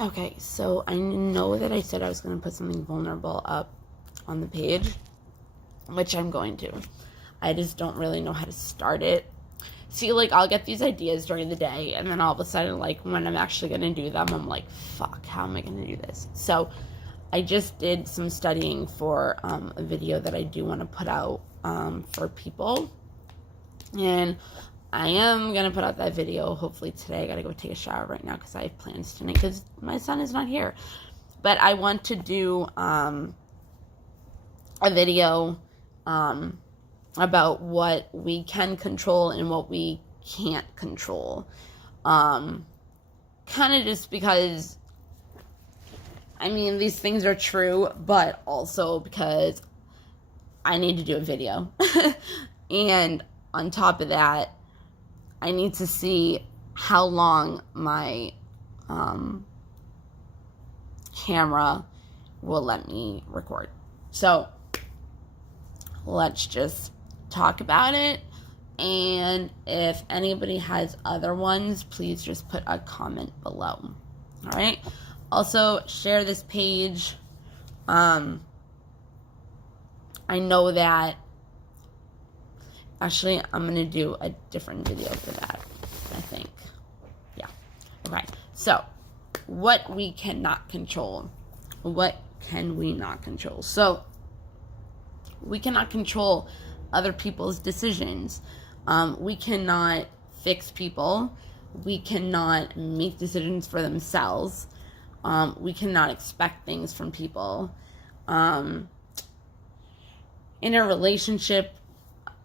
Okay, so I know that I said I was going to put something vulnerable up on the page, which I'm going to. I just don't really know how to start it. See, like, I'll get these ideas during the day, and then all of a sudden, like, when I'm actually going to do them, I'm like, fuck, how am I going to do this? So I just did some studying for a video that I do want to put out for people. And I am going to put out that video hopefully today. I got to go take a shower right now because I have plans tonight because my son is not here. But I want to do a video about what we can control and what we can't control. Kind of just because, I mean, these things are true, but also because I need to do a video. And on top of that, I need to see how long my camera will let me record. So let's just talk about it. And if anybody has other ones, please just put a comment below. All right. Also, share this page. I know that actually I'm going to do a different video for that, I think. Yeah. Okay. So, what we cannot control. What can we not control? So, we cannot control other people's decisions. We cannot fix people. We cannot make decisions for themselves. We cannot expect things from people. In a relationship,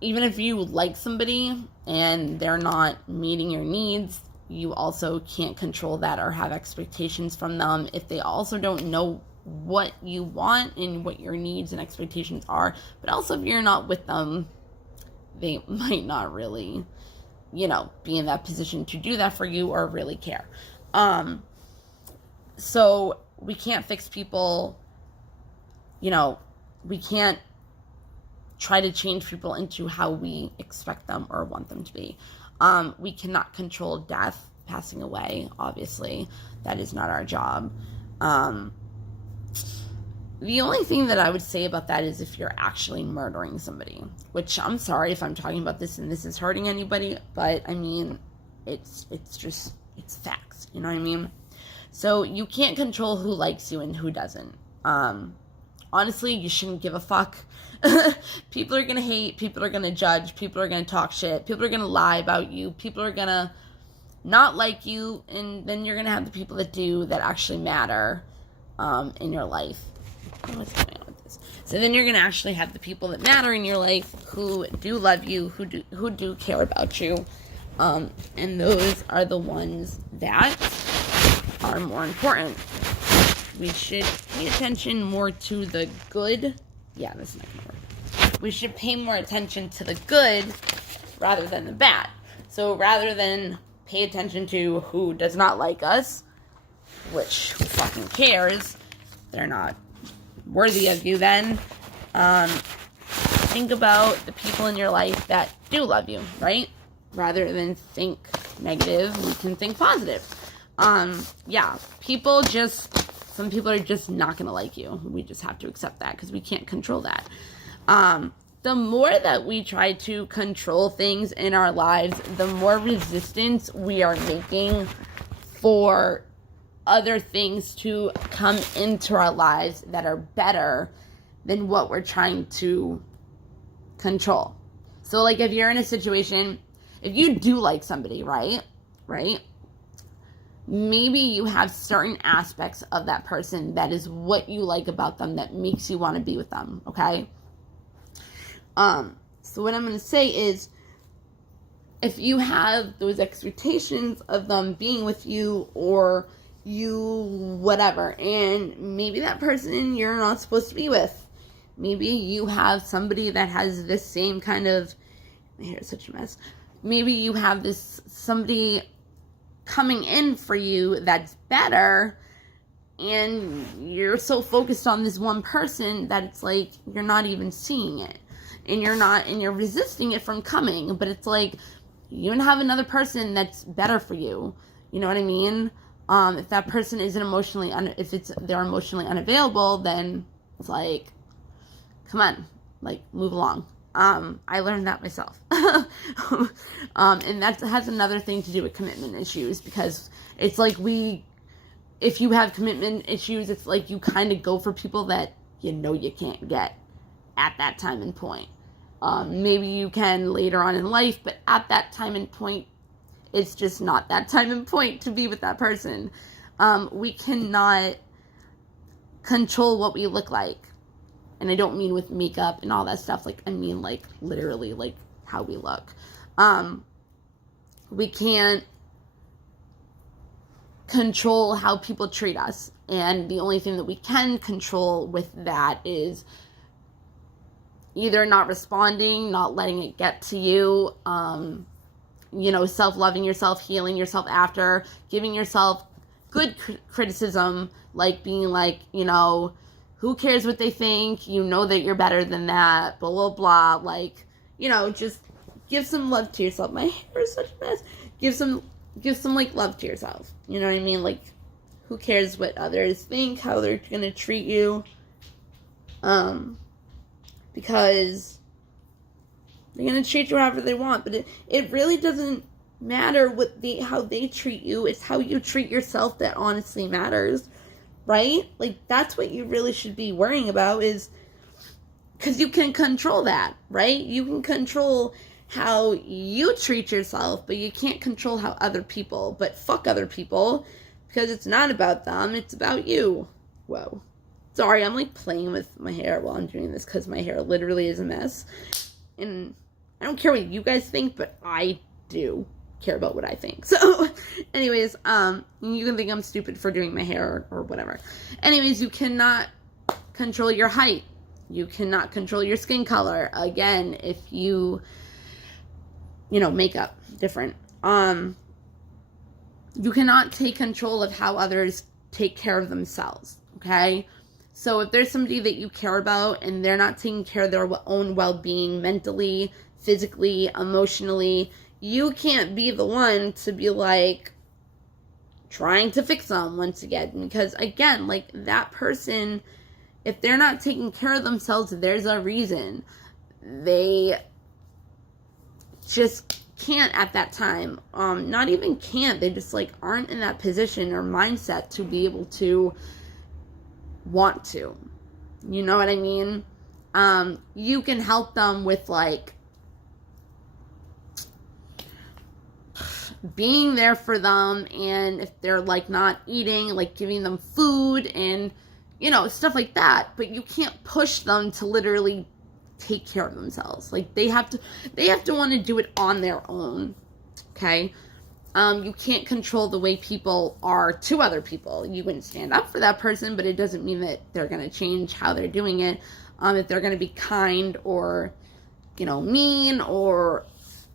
even if you like somebody and they're not meeting your needs, you also can't control that or have expectations from them if they also don't know what you want and what your needs and expectations are. But also, if you're not with them, they might not really, be in that position to do that for you or really care. So we can't fix people. We can't try to change people into how we expect them or want them to be. We cannot control death, passing away, obviously. That is not our job. The only thing that I would say about that is if you're actually murdering somebody, which I'm sorry if I'm talking about this and this is hurting anybody, but I mean, it's facts, you know what I mean? So you can't control who likes you and who doesn't. Honestly, you shouldn't give a fuck. People are going to hate. People are going to judge. People are going to talk shit. People are going to lie about you. People are going to not like you. And then you're going to have the people that do, that actually matter in your life. What's going on with this? So then you're going to actually have the people that matter in your life who do love you, who do care about you. And those are the ones that are more important. We should pay attention more to the good. Yeah, this is not going to work. We should pay more attention to the good rather than the bad. So rather than pay attention to who does not like us, which who fucking cares, they're not worthy of you then, think about the people in your life that do love you, right? Rather than think negative, we can think positive. Some people are just not going to like you. We just have to accept that because we can't control that. The more that we try to control things in our lives, the more resistance we are making for other things to come into our lives that are better than what we're trying to control. So, like, if you're in a situation, if you do like somebody, right? Maybe you have certain aspects of that person that is what you like about them that makes you want to be with them, okay? So what I'm going to say is, if you have those expectations of them being with you or you whatever, and maybe that person you're not supposed to be with, maybe you have somebody that has this same kind of, my hair is such a mess, maybe you have somebody coming in for you that's better, and you're so focused on this one person that it's like you're not even seeing it, and you're resisting it from coming. But it's like you have another person that's better for you. You know what I mean? If that person isn't they're emotionally unavailable, then it's like, come on, like, move along. I learned that myself. And that has another thing to do with commitment issues, because it's like if you have commitment issues, it's like you kind of go for people that you can't get at that time and point. Maybe you can later on in life, but at that time and point, it's just not that time and point to be with that person. We cannot control what we look like. And I don't mean with makeup and all that stuff. Like, I mean, like, literally, like, how we look. We can't control how people treat us. And the only thing that we can control with that is either not responding, not letting it get to you, self-loving yourself, healing yourself after, giving yourself good criticism, like being like, who cares what they think? You know that you're better than that, blah, blah, blah. Like, just give some love to yourself. My hair is such a mess. Give some like, love to yourself. You know what I mean? Like, who cares what others think, how they're going to treat you? Because they're going to treat you however they want. But it really doesn't matter how they treat you. It's how you treat yourself that honestly matters. Right? Like, that's what you really should be worrying about, is because you can control that, right? You can control how you treat yourself, but you can't control how other people, but fuck other people, because it's not about them, it's about you. Whoa. Sorry, I'm like playing with my hair while I'm doing this, because my hair literally is a mess. And I don't care what you guys think, but I do care about what I think. So anyways, you can think I'm stupid for doing my hair or whatever. Anyways, you cannot control your height. You cannot control your skin color. Again, if you makeup different. You cannot take control of how others take care of themselves. Okay? So if there's somebody that you care about and they're not taking care of their own well-being mentally, physically, emotionally, you can't be the one to be like trying to fix them once again, because again, like, that person, if they're not taking care of themselves, there's a reason. They just can't at that time. Not even can't, they just like aren't in that position or mindset to be able to want to. You know what I mean? You can help them with like being there for them, and if they're like not eating, like giving them food and stuff like that, but you can't push them to literally take care of themselves. Like, they have to want to do it on their own. Okay? You can't control the way people are to other people. You wouldn't stand up for that person, but it doesn't mean that they're going to change how they're doing it. If they're going to be kind or mean or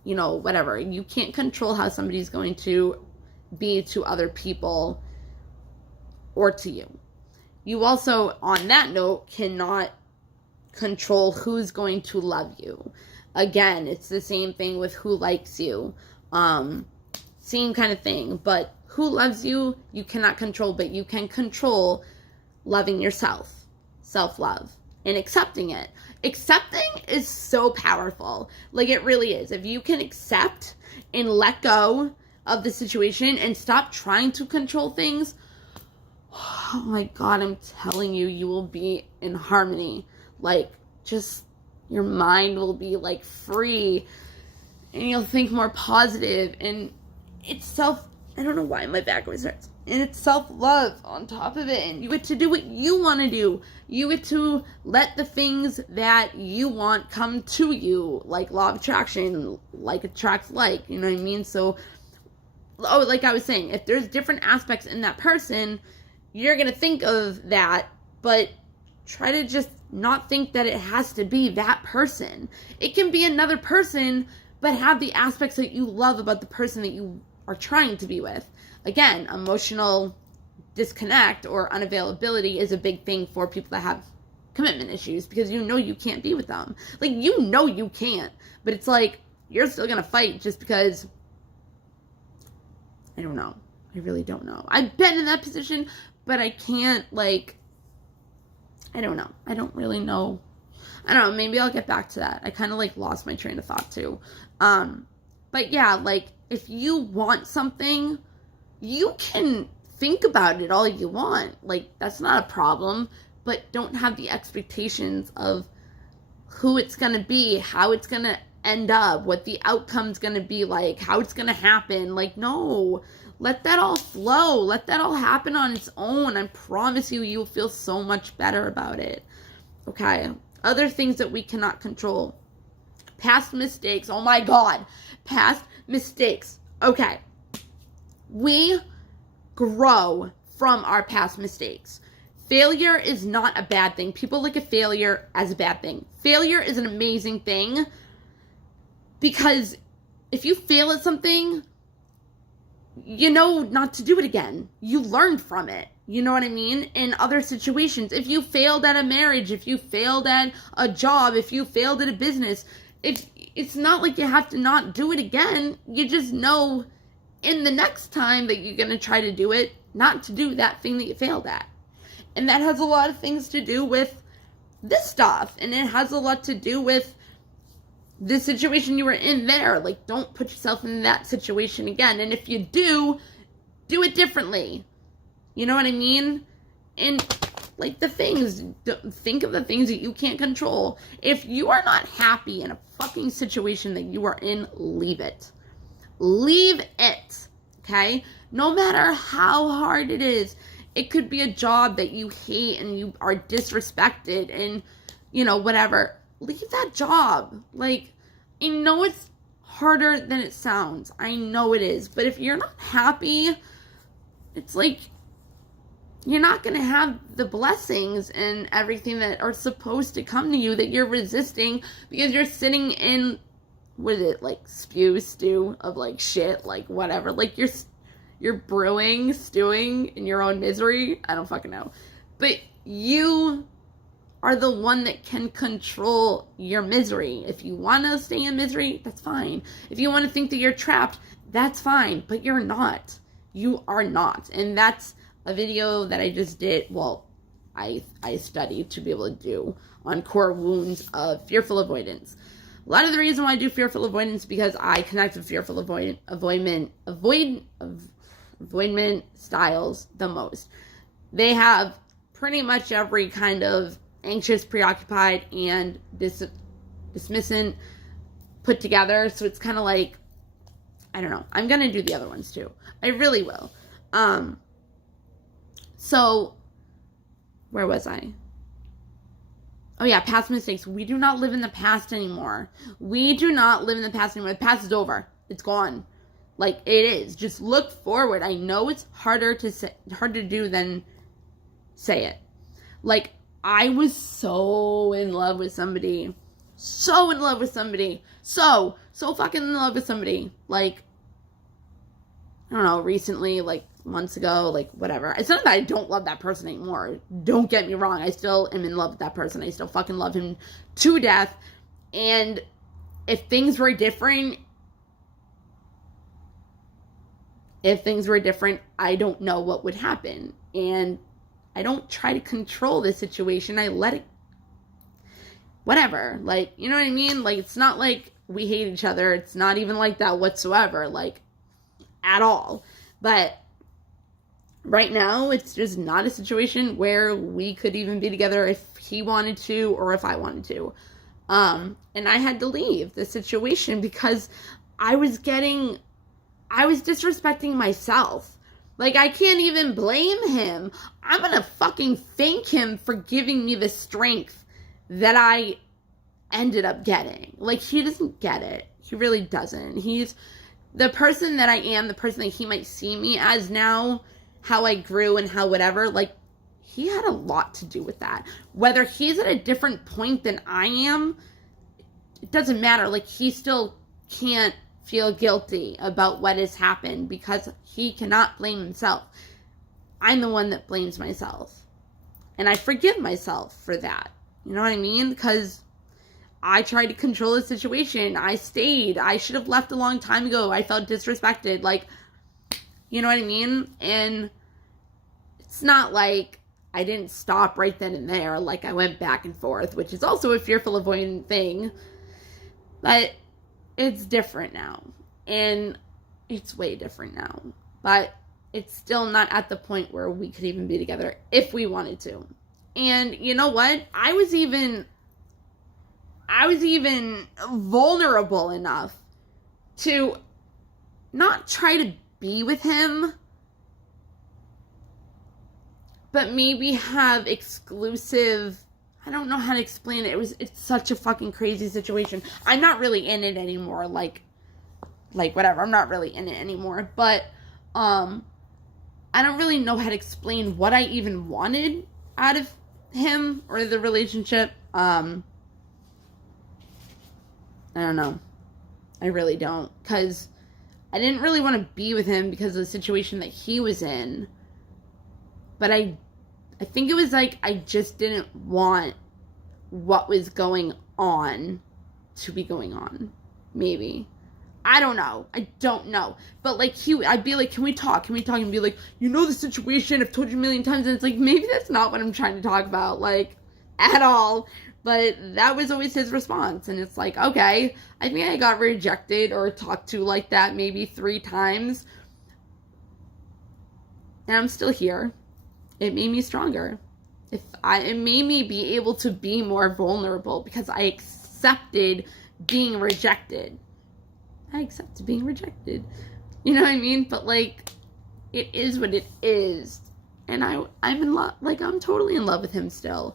whatever. You can't control how somebody's going to be to other people or to you. You also, on that note, cannot control who's going to love you. Again, it's the same thing with who likes you. Same kind of thing. But who loves you, you cannot control, but you can control loving yourself. Self-love. And accepting it. Accepting is so powerful. Like, it really is. If you can accept and let go of the situation and stop trying to control things, oh my God, I'm telling you, you will be in harmony. Like, just your mind will be like free, and you'll think more positive, and it's I don't know why my back always hurts. And it's self-love on top of it. And you get to do what you want to do. You get to let the things that you want come to you. Like law of attraction, like attracts like. You know what I mean? So, like I was saying, if there's different aspects in that person, you're going to think of that. But try to just not think that it has to be that person. It can be another person, but have the aspects that you love about the person that you are trying to be with. Again, emotional disconnect or unavailability is a big thing for people that have commitment issues, because you can't be with them. Like, you can't, but it's like you're still gonna fight just because, I don't know, I really don't know. I've been in that position, but I can't, like, I don't know. I don't really know. I don't know. Maybe I'll get back to that. I kind of, like, lost my train of thought, too. But yeah, like, if you want something, you can think about it all you want. Like, that's not a problem, but don't have the expectations of who it's going to be, how it's going to end up, what the outcome's going to be like, how it's going to happen. Like, no, let that all flow. Let that all happen on its own. I promise you, you'll feel so much better about it. Okay. Other things that we cannot control. Past mistakes. Oh my God. Past mistakes. Okay. We grow from our past mistakes. Failure is not a bad thing. People look at failure as a bad thing. Failure is an amazing thing because if you fail at something, you know not to do it again. You learned from it. You know what I mean? In other situations, if you failed at a marriage, if you failed at a job, if you failed at a business, it's not like you have to not do it again. You just know in the next time that you're going to try to do it, not to do that thing that you failed at. And that has a lot of things to do with this stuff. And it has a lot to do with the situation you were in there. Like, don't put yourself in that situation again. And if you do it differently. You know what I mean? And, like, the things, think of the things that you can't control. If you are not happy in a fucking situation that you are in, leave it. Leave it. Okay? No matter how hard it is. It could be a job that you hate and you are disrespected and, you know, whatever. Leave that job. Like, I know it's harder than it sounds. I know it is. But if you're not happy, it's like you're not going to have the blessings and everything that are supposed to come to you that you're resisting because you're sitting in, what is it, like stew of like shit, like whatever. Like you're stewing in your own misery. I don't fucking know. But you are the one that can control your misery. If you want to stay in misery, that's fine. If you want to think that you're trapped, that's fine. But you're not. You are not. And that's a video that I just did. Well, I studied to be able to do on core wounds of fearful avoidance. A lot of the reason why I do fearful avoidance because I connect with fearful avoidment styles the most. They have pretty much every kind of anxious, preoccupied, and dismissant put together. So it's kind of like, I don't know. I'm going to do the other ones too. I really will. So where was I? Oh yeah, past mistakes. We do not live in the past anymore. We do not live in the past anymore. The past is over. It's gone. Like, it is. Just look forward. I know it's harder to do than say it. Like, I was so in love with somebody. So in love with somebody. So fucking in love with somebody. Like, I don't know, recently, like, months ago, like, whatever. It's not that I don't love that person anymore. Don't get me wrong. I still am in love with that person. I still fucking love him to death. And if things were different, I don't know what would happen. And I don't try to control the situation. I let it, whatever. Like, you know what I mean? Like, it's not like we hate each other. It's not even like that whatsoever. Like, at all. But right now, it's just not a situation where we could even be together if he wanted to or if I wanted to. And I had to leave the situation because I was disrespecting myself. Like, I can't even blame him. I'm gonna fucking thank him for giving me the strength that I ended up getting. Like, he doesn't get it. He really doesn't. He's the person that I am, the person that he might see me as now, how I grew and how whatever, like, he had a lot to do with that. Whether he's at a different point than I am, it doesn't matter. Like, he still can't feel guilty about what has happened because he cannot blame himself. I'm the one that blames myself. And I forgive myself for that. You know what I mean? Because I tried to control the situation. I stayed. I should have left a long time ago. I felt disrespected. Like, You know what I mean? And it's not like I didn't stop right then and there. Like, I went back and forth, which is also a fearful avoidant thing. But it's different now. And it's way different now. But it's still not at the point where we could even be together if we wanted to. And you know what? I was even vulnerable enough to not try to be with him, but maybe have exclusive, I don't know how to explain it. It's such a fucking crazy situation. I'm not really in it anymore. Like whatever. I'm not really in it anymore. But, I don't really know how to explain what I even wanted out of him or the relationship. I don't know. I really don't. Because I didn't really want to be with him because of the situation that he was in. But I think it was like I just didn't want what was going on to be going on. Maybe. I don't know. I don't know. But like I'd be like, can we talk? Can we talk? And be like, you know the situation, I've told you a million times. And it's like, maybe that's not what I'm trying to talk about. Like, at all. But that was always his response. And it's like, okay, I think I got rejected or talked to like that maybe 3 times. And I'm still here. It made me stronger. It made me be able to be more vulnerable because I accepted being rejected. I accepted being rejected. You know what I mean? But like, it is what it is. And I'm in love. Like, I'm totally in love with him still.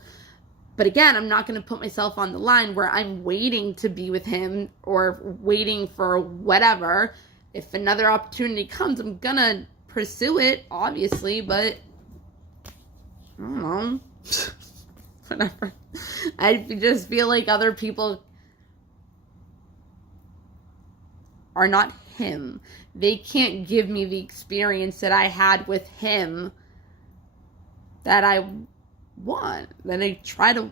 But again, I'm not going to put myself on the line where I'm waiting to be with him or waiting for whatever. If another opportunity comes, I'm going to pursue it, obviously, but I don't know. Whatever. I just feel like other people are not him. They can't give me the experience that I had with him that I want, that I try to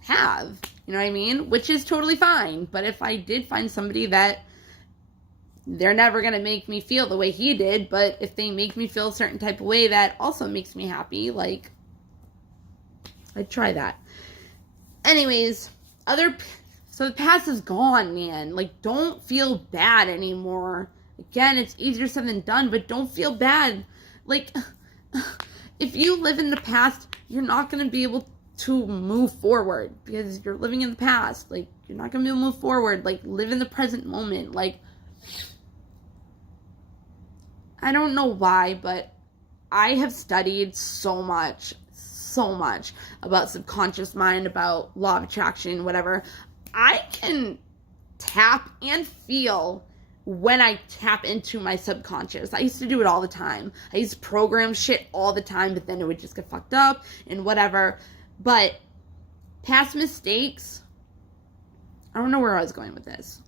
have. You know what I mean? Which is totally fine. But if I did find somebody that they're never going to make me feel the way he did, but if they make me feel a certain type of way that also makes me happy, like, I'd try that. Anyways, so the past is gone, man. Like, don't feel bad anymore. Again, it's easier said than done, but don't feel bad. Like, if you live in the past, you're not going to be able to move forward because you're living in the past. Like, you're not going to be able to move forward. Like, live in the present moment. Like, I don't know why, but I have studied so much about subconscious mind, about law of attraction, whatever. I can tap and feel when I tap into my subconscious. I used to do it all the time. I used to program shit all the time, but then it would just get fucked up and whatever. But past mistakes, I don't know where I was going with this.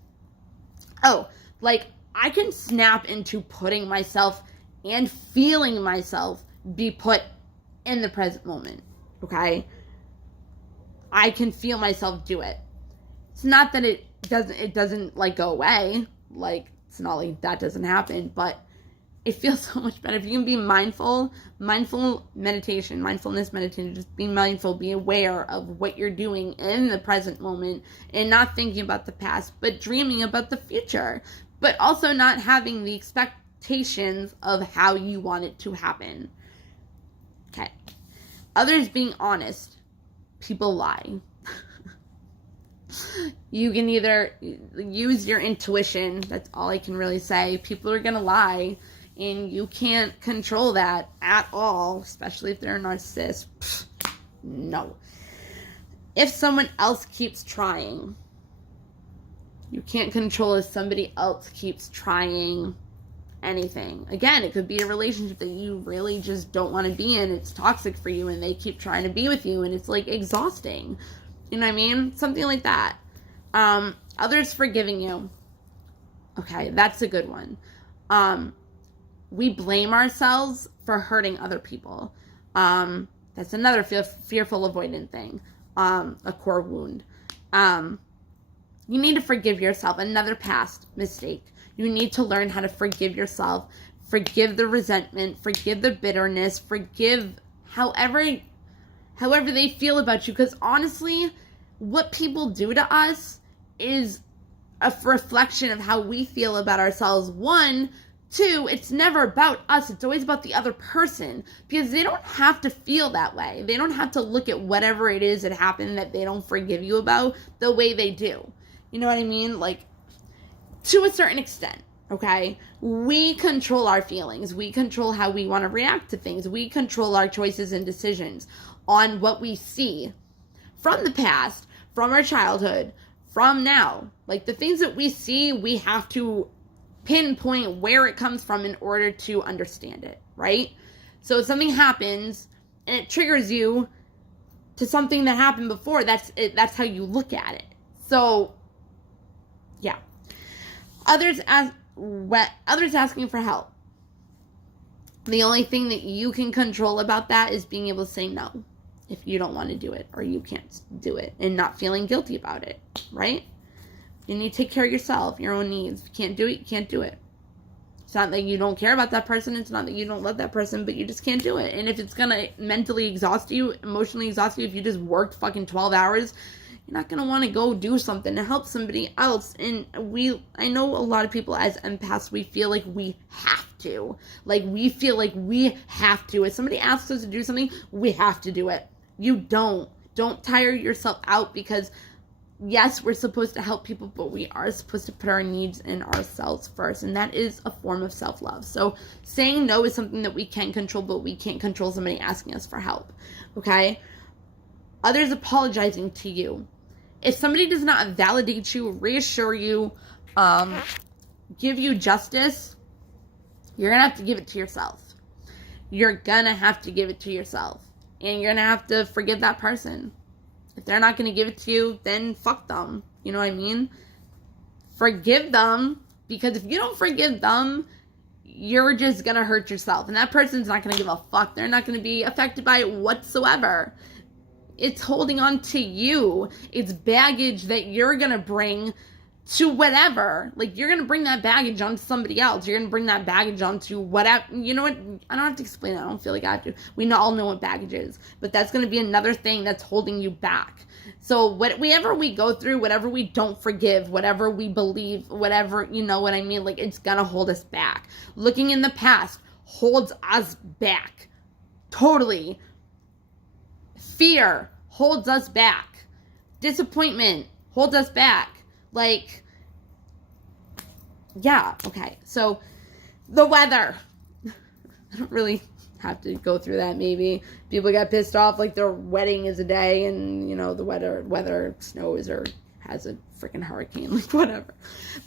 Oh, like, I can snap into putting myself and feeling myself be put in the present moment, okay? I can feel myself do it. It's not that it doesn't like go away. Like, it's not like that doesn't happen, but it feels so much better. If you can be mindfulness meditation, just be mindful, be aware of what you're doing in the present moment and not thinking about the past, but dreaming about the future, but also not having the expectations of how you want it to happen. Okay. Others being honest. People lie. You can either use your intuition. That's all I can really say. People are going to lie. And you can't control that at all. Especially if they're a narcissist. No. If someone else keeps trying. You can't control if somebody else keeps trying anything. Again, it could be a relationship that you really just don't want to be in. It's toxic for you and they keep trying to be with you and it's like exhausting. You know what I mean? Something like that. Others forgiving you. Okay, that's a good one. We blame ourselves for hurting other people. That's another fearful avoidant thing. A core wound. You need to forgive yourself. Another past mistake. You need to learn how to forgive yourself Forgive the resentment, forgive the bitterness, forgive however they feel about you. Because honestly, what people do to us is a reflection of how we feel about ourselves. One, two, it's never about us. It's always about the other person, because they don't have to feel that way. They don't have to look at whatever it is that happened that they don't forgive you about the way they do. You know what I mean? Like, to a certain extent, okay? We control our feelings. We control how we want to react to things. We control our choices and decisions on what we see from the past, from our childhood, from now. Like, the things that we see, we have to pinpoint where it comes from in order to understand it, right? So if something happens and it triggers you to something that happened before, that's how you look at it. So, yeah. Others asking for help. The only thing that you can control about that is being able to say no if you don't want to do it or you can't do it, and not feeling guilty about it, right? And you take care of yourself, your own needs. If you can't do it, you can't do it. It's not that you don't care about that person. It's not that you don't love that person, but you just can't do it. And if it's going to mentally exhaust you, emotionally exhaust you, if you just worked fucking 12 hours, you're not going to want to go do something to help somebody else. And I know a lot of people as empaths, we feel like we have to. Like, we feel like we have to. If somebody asks us to do something, we have to do it. You don't. Don't tire yourself out, because yes, we're supposed to help people, but we are supposed to put our needs and ourselves first. And that is a form of self-love. So saying no is something that we can control, but we can't control somebody asking us for help. Okay? Others apologizing to you. If somebody does not validate you, reassure you, give you justice, you're going to have to give it to yourself. You're going to have to give it to yourself. And you're going to have to forgive that person. If they're not going to give it to you, then fuck them. You know what I mean? Forgive them, because if you don't forgive them, you're just going to hurt yourself. And that person's not going to give a fuck. They're not going to be affected by it whatsoever. It's holding on to you. It's baggage that you're going to bring to whatever. Like, you're going to bring that baggage onto somebody else. You're going to bring that baggage onto whatever. You know what? I don't have to explain that. I don't feel like I have to. We all know what baggage is. But that's going to be another thing that's holding you back. So whatever we go through, whatever we don't forgive, whatever we believe, whatever, you know what I mean? Like, it's going to hold us back. Looking in the past holds us back. Totally. Fear holds us back. Disappointment holds us back. Like, yeah, okay. So, the weather. I don't really have to go through that, maybe. People get pissed off, like their wedding is a day, and, you know, the weather snows or has a freaking hurricane, like, whatever.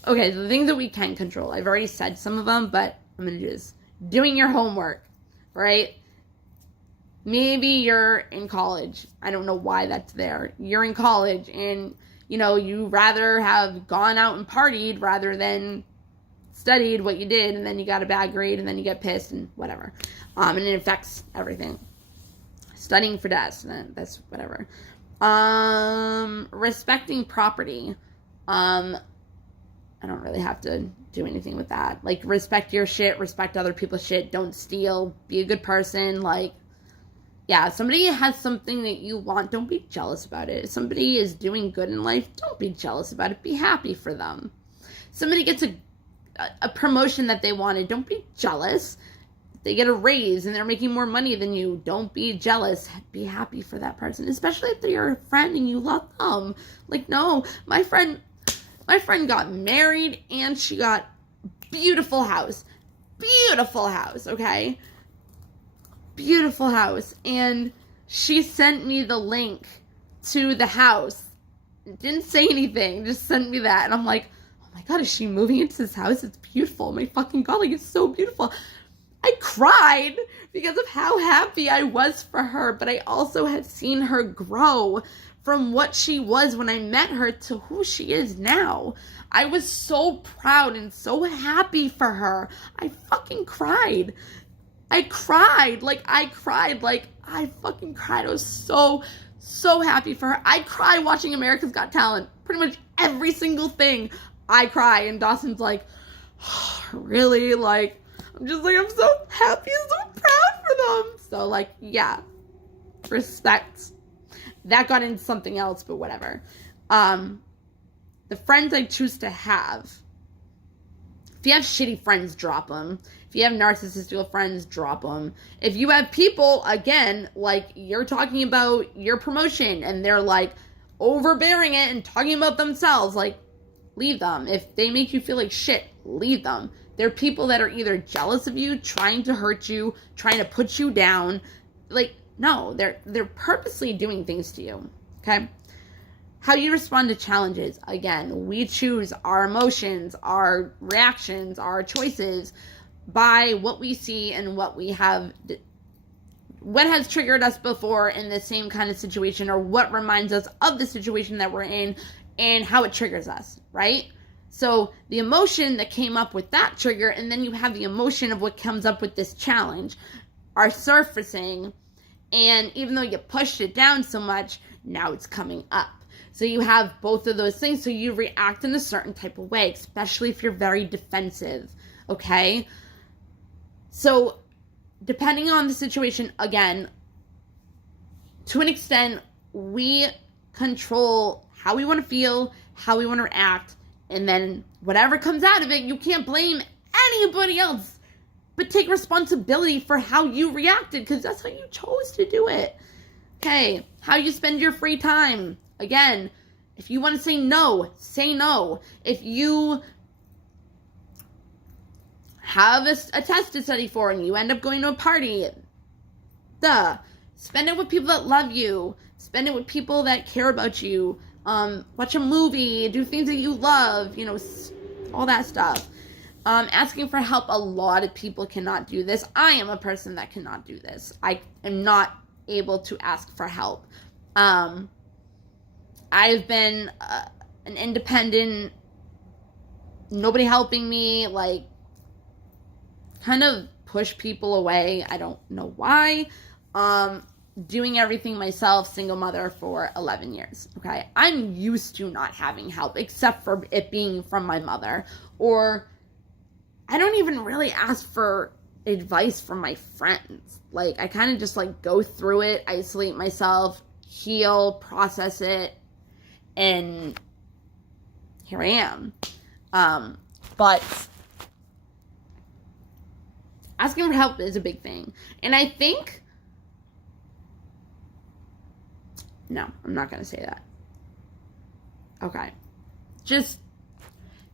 Okay, so the things that we can control. I've already said some of them, but I'm going to do this. Doing your homework, right? Maybe you're in college. I don't know why that's there. You're in college, and you know, you rather have gone out and partied rather than studied what you did, and then you got a bad grade, and then you get pissed and whatever. And it affects everything. Studying for tests, that's whatever. Respecting property. I don't really have to do anything with that. Like, respect your shit, respect other people's shit, don't steal, be a good person, like, yeah, if somebody has something that you want, don't be jealous about it. If somebody is doing good in life, don't be jealous about it. Be happy for them. Somebody gets a promotion that they wanted, don't be jealous. If they get a raise and they're making more money than you, don't be jealous. Be happy for that person, especially if they're your friend and you love them. Like, no, my friend got married and she got beautiful house, okay? Beautiful house, and she sent me the link to the house. Didn't say anything, just sent me that, and I'm like, oh my god, is she moving into this house? It's beautiful. Oh my fucking god, like, it's so beautiful. I cried because of how happy I was for her, but I also had seen her grow from what she was when I met her to who she is now. I was so proud and so happy for her. I fucking cried. I fucking cried. I was so happy for her. I cry watching America's Got Talent. Pretty much every single thing I cry. And Dawson's like, oh, really? Like, I'm just like, I'm so happy, so proud for them. So, like, yeah, respect. That got into something else, but whatever. The friends I choose to have. If you have shitty friends, drop them. If you have narcissistic friends, drop them. If you have people, again, like you're talking about your promotion and they're like overbearing it and talking about themselves, like leave them. If they make you feel like shit, leave them. They're people that are either jealous of you, trying to hurt you, trying to put you down. Like, no, they're purposely doing things to you. Okay? How you respond to challenges. Again, we choose our emotions, our reactions, our choices by what we see and what we have, what has triggered us before in the same kind of situation, or what reminds us of the situation that we're in and how it triggers us, right? So the emotion that came up with that trigger, and then you have the emotion of what comes up with this challenge, are surfacing, and even though you pushed it down so much, now it's coming up. So you have both of those things, so you react in a certain type of way, especially if you're very defensive, okay? So depending on the situation, again, to an extent, we control how we want to feel, how we want to react, and then whatever comes out of it, you can't blame anybody else, but take responsibility for how you reacted, because that's how you chose to do it. Okay, how you spend your free time. Again, if you want to say no, say no. If you have a test to study for and you end up going to a party, spend it with people that love you. Spend it with people that care about you. Watch a movie, do things that you love, all that stuff. Asking for help, a lot of people cannot do this. I am a person that cannot do this. I am not able to ask for help. I've been an independent, nobody helping me, like, kind of push people away. I don't know why. Doing everything myself, single mother for 11 years, okay? I'm used to not having help, except for it being from my mother. Or I don't even really ask for advice from my friends. Like, I kind of just, like, go through it, isolate myself, heal, process it, and here I am. But asking for help is a big thing. And I think, no, I'm not going to say that. Okay. Just,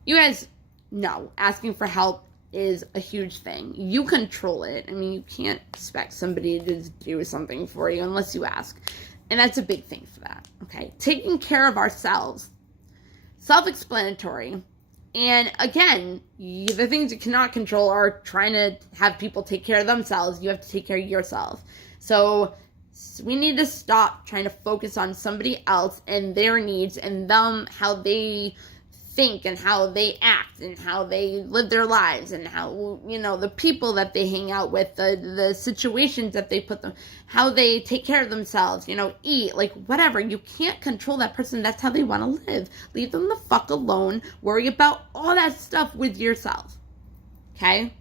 you guys know, asking for help is a huge thing. You control it. I mean, you can't expect somebody to do something for you unless you ask. And that's a big thing for that, okay? Taking care of ourselves. Self-explanatory. And again, the things you cannot control are trying to have people take care of themselves. You have to take care of yourself. So we need to stop trying to focus on somebody else and their needs and them, how they think and how they act and how they live their lives and how, the people that they hang out with, the situations that they put them, how they take care of themselves, eat, like whatever. You can't control that person. That's how they want to live. Leave them the fuck alone. Worry about all that stuff with yourself. Okay?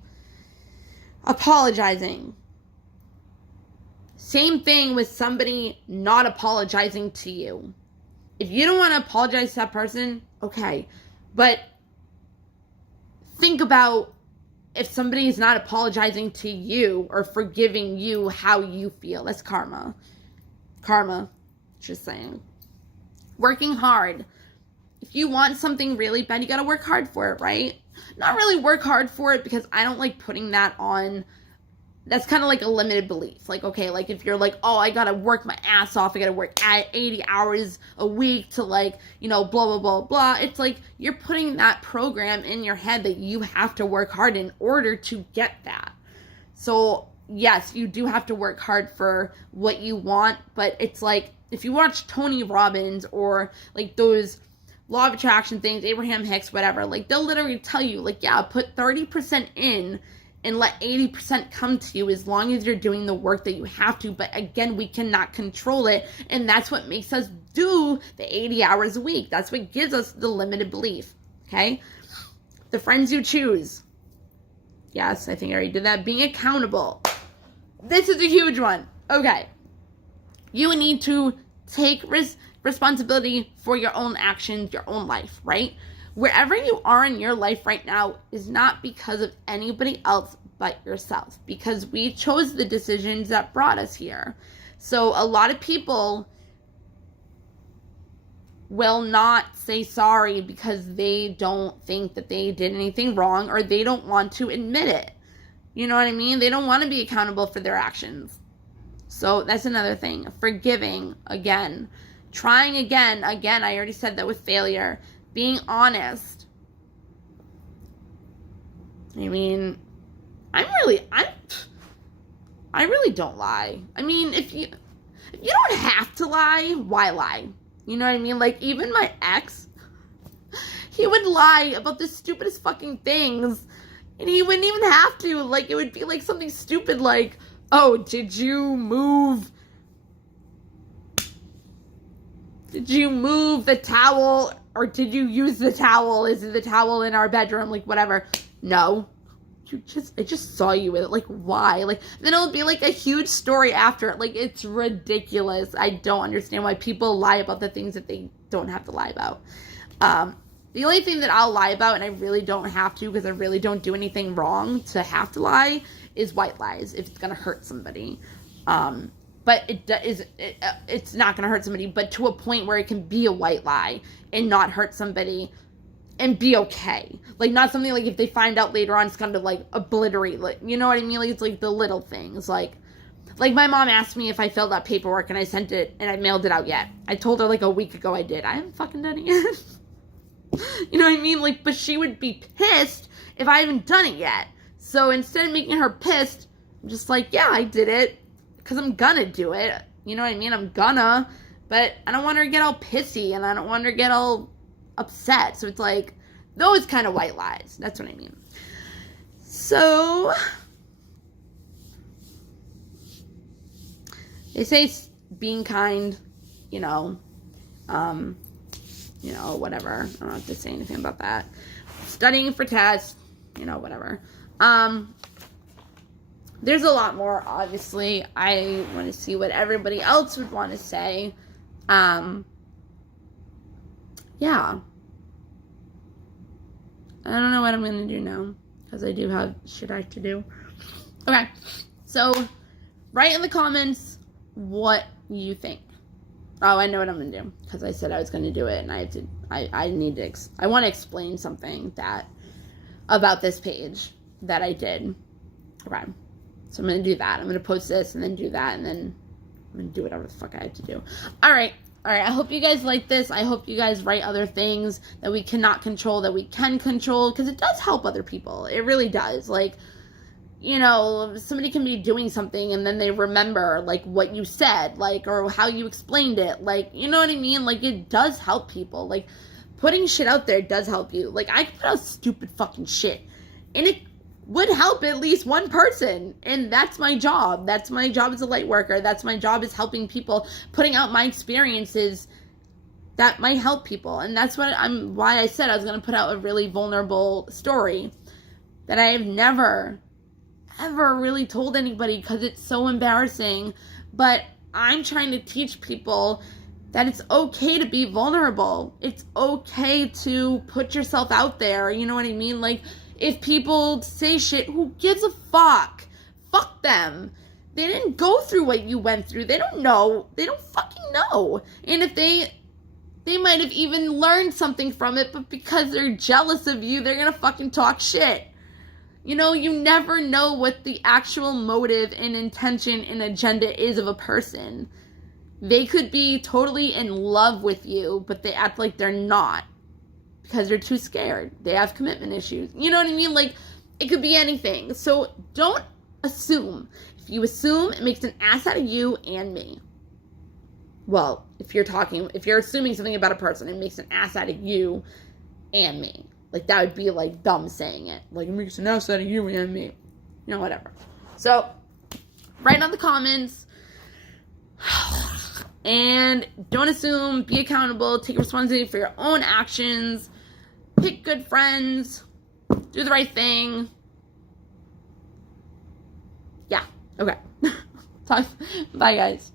Apologizing. Same thing with somebody not apologizing to you. If you don't want to apologize to that person, okay. But think about if somebody is not apologizing to you or forgiving you, how you feel. That's karma. Karma. Just saying. Working hard. If you want something really bad, you gotta work hard for it, right? Not really work hard for it, because I don't like putting that on. That's kind of like a limited belief. Like, okay, like if you're like, oh, I gotta work my ass off, I gotta work 80 hours a week to blah, blah, blah, blah. It's like you're putting that program in your head that you have to work hard in order to get that. So, yes, you do have to work hard for what you want, but it's like, if you watch Tony Robbins or like those law of attraction things, Abraham Hicks, whatever, like they'll literally tell you, like, yeah, put 30% in and let 80% come to you as long as you're doing the work that you have to. But again, we cannot control it. And that's what makes us do the 80 hours a week. That's what gives us the limited belief. Okay? The friends you choose. Yes, I think I already did that. Being accountable. This is a huge one. Okay. You need to take responsibility for your own actions, your own life, right? Wherever you are in your life right now is not because of anybody else but yourself, because we chose the decisions that brought us here. So a lot of people will not say sorry because they don't think that they did anything wrong, or they don't want to admit it. You know what I mean? They don't want to be accountable for their actions. So that's another thing. Forgiving, again. Trying again, I already said that with failure. Being honest. I mean, I really don't lie. I mean, if you don't have to lie, why lie? You know what I mean? Like, even my ex, he would lie about the stupidest fucking things, and he wouldn't even have to. Like, it would be like something stupid like, oh, did you move the towel, or did you use the towel? Is the towel in our bedroom? Like, whatever. No. I just saw you with it. Like, why? Like, then it'll be like a huge story after it. Like, it's ridiculous. I don't understand why people lie about the things that they don't have to lie about. The only thing that I'll lie about, and I really don't have to because I really don't do anything wrong to have to lie, is white lies if it's going to hurt somebody. But it's not going to hurt somebody, but to a point where it can be a white lie and not hurt somebody and be okay. Like, not something like if they find out later on, it's kind of like obliterate, like, you know what I mean? Like, it's like the little things. Like my mom asked me if I filled out paperwork and I sent it and I mailed it out yet. I told her like a week ago I did. I haven't fucking done it yet. You know what I mean? Like, but she would be pissed if I haven't done it yet. So instead of making her pissed, I'm just like, yeah, I did it because I'm gonna do it. You know what I mean? I'm gonna, but I don't want her to get all pissy and I don't want her to get all upset. So it's like those kind of white lies. That's what I mean. So they say being kind, whatever. I don't have to say anything about that. Studying for tests, whatever. There's a lot more, obviously. I want to see what everybody else would want to say. Yeah. I don't know what I'm going to do now, because I do have shit I have to do. Okay, so write in the comments what you think. Oh, I know what I'm going to do, because I said I was going to do it, and I want to explain something about this page that I did. Okay, so I'm going to do that. I'm going to post this, and then do that, and then I'm going to do whatever the fuck I have to do. All right, I hope you guys like this. I hope you guys write other things that we cannot control, that we can control, because it does help other people. It really does. Like, somebody can be doing something and then they remember, like, what you said, like, or how you explained it. Like, you know what I mean? Like, it does help people. Like, putting shit out there does help you. Like, I can put out stupid fucking shit, and it would help at least one person, and that's my job. That's my job as a light worker. That's my job, is helping people, putting out my experiences that might help people. And that's why I said I was going to put out a really vulnerable story that I have never ever really told anybody, because it's so embarrassing. But I'm trying to teach people that it's okay to be vulnerable. It's okay to put yourself out there. You know what I mean? Like, if people say shit, who gives a fuck? Fuck them. They didn't go through what you went through. They don't know. They don't fucking know. And if they might have even learned something from it, but because they're jealous of you, they're gonna fucking talk shit. You never know what the actual motive and intention and agenda is of a person. They could be totally in love with you, but they act like they're not, because they're too scared. They have commitment issues. You know what I mean? Like, it could be anything. So don't assume. If you assume, it makes an ass out of you and me. Well, if you're assuming something about a person, it makes an ass out of you and me. Like, that would be, like, dumb saying it. Like, it makes an ass out of you and me. Whatever. So, write in the comments. And don't assume. Be accountable. Take responsibility for your own actions. Pick good friends. Do the right thing. Okay. Bye, guys.